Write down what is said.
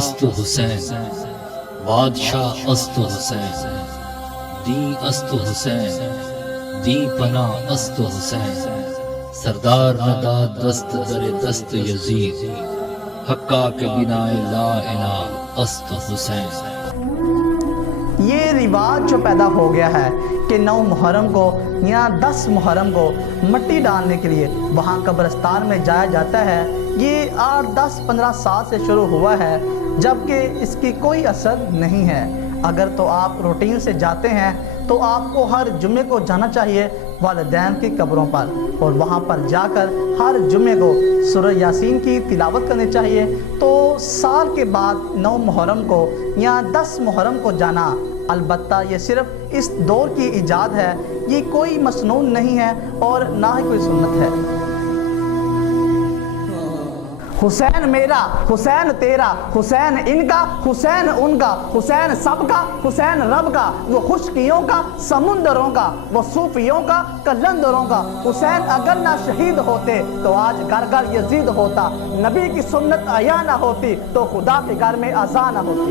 است حسین، بادشاہ است حسین، دی است حسین، دی پناہ است حسین، سردار نداد دست در دست یزید، حقا کے بنا لا الہ است حسین۔ یہ رواج جو پیدا ہو گیا ہے کہ 9 محرم کو یا 10 محرم کو مٹی ڈالنے کے لیے وہاں قبرستان میں جایا جاتا ہے، یہ 8 10 15 سال سے شروع ہوا ہے، جبکہ اس کی کوئی اثر نہیں ہے۔ اگر تو آپ روٹین سے جاتے ہیں تو آپ کو ہر جمعے کو جانا چاہیے والدین کی قبروں پر، اور وہاں پر جا کر ہر جمعے کو سورہ یاسین کی تلاوت کرنی چاہیے۔ تو سال کے بعد 9 محرم کو یا 10 محرم کو جانا، البتہ یہ صرف اس دور کی ایجاد ہے، یہ کوئی مسنون نہیں ہے اور نہ ہی کوئی سنت ہے۔ حسین میرا، حسین تیرا، حسین ان کا، حسین ان کا، حسین سب کا، حسین رب کا، وہ خشکیوں کا، سمندروں کا، وہ صوفیوں کا، کلندروں کا۔ حسین اگر نہ شہید ہوتے تو آج گھر گھر یزید ہوتا، نبی کی سنت عیا نہ ہوتی تو خدا کے گھر میں اذان نہ ہوتی۔